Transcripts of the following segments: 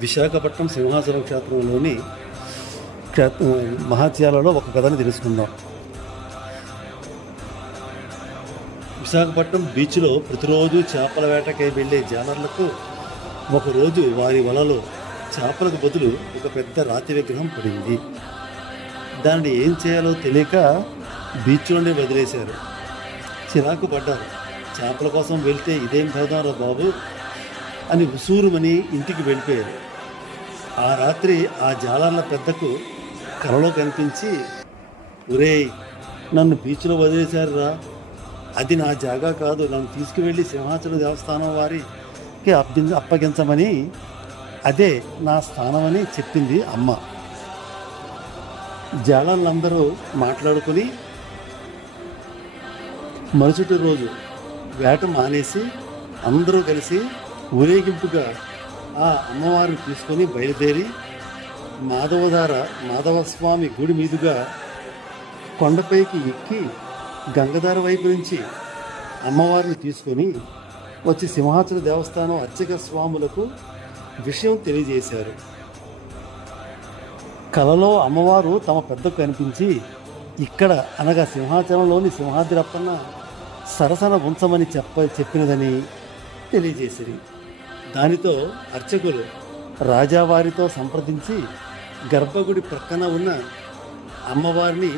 విశాఖపట్నం సింహాచలం క్షేత్రంలోని మహాత్యాలలో ఒక కథను తెలుసుకుందాం. విశాఖపట్నం బీచ్లో ప్రతిరోజు చేపల వేటకై వెళ్ళే జాలర్లకు ఒకరోజు వారి వలలో చేపలకు బదులు ఒక పెద్ద రాతి విగ్రహం పడింది. దాన్ని ఏం చేయాలో తెలియక బీచ్లోనే వదిలేశారు. చిరాకు పడ్డారు. చేపల కోసం వెళ్తే ఇదేం పెడదాంరా బాబు అని ఉసూరుమని ఇంటికి వెళ్ళిపోయారు. ఆ రాత్రి ఆ జాలర్ల పెద్దకు కలలో కనిపించి, ఒరేయ్, నన్ను బీచ్లో వదిలేశారురా, అది నా జాగా కాదు, నన్ను తీసుకువెళ్ళి సింహాచలం దేవస్థానం వారికి అప్పగించమని, అదే నా స్థానమని చెప్పింది అమ్మ. జాలర్లందరూ మాట్లాడుకుని మరుసటి రోజు వేట మానేసి అందరూ కలిసి ఊరేగింపుగా ఆ అమ్మవారిని తీసుకొని బయలుదేరి మాధవస్వామి గుడి మీదుగా కొండపైకి ఎక్కి గంగధార వైపు నుంచి అమ్మవారిని తీసుకొని వచ్చి సింహాచల దేవస్థానం అర్చక స్వాములకు విషయం తెలియజేశారు. కలలో అమ్మవారు తమ పెద్దకు కనిపించి, ఇక్కడ అనగా సింహాచలంలోని సింహాద్రప్పన్న సరసన ఉంచమని చెప్పినదని తెలియజేసిరి. దానితో అర్చకులు రాజావారితో సంప్రదించి గర్భగుడి ప్రక్కన ఉన్న అమ్మవారిని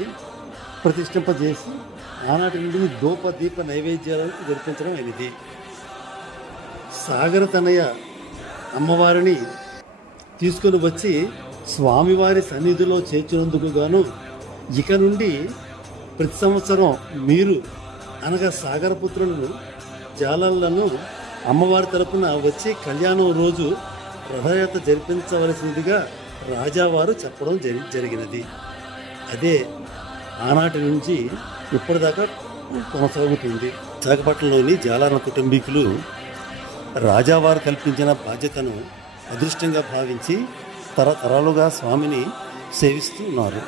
ప్రతిష్ఠింపజేసి ఆనాటి నుండి దీప నైవేద్యాలను జరిపించడం అయినది. సాగర తనయ అమ్మవారిని తీసుకొని వచ్చి స్వామివారి సన్నిధిలో చేర్చినందుకు గాను ఇక నుండి ప్రతి సంవత్సరం మీరు అనగా సాగరపుత్రులను జాలర్లను అమ్మవారి తరపున వచ్చి కళ్యాణం రోజు రథయాత్ర జరిపించవలసిందిగా రాజావారు చెప్పడం జరిగినది. అదే ఆనాటి నుంచి ఇప్పటిదాకా కొనసాగుతుంది. విశాఖపట్నంలోని జాలర్ల కుటుంబీకులు రాజావారు కల్పించిన బాధ్యతను అదృష్టంగా భావించి తరతరాలుగా స్వామిని సేవిస్తున్నారు.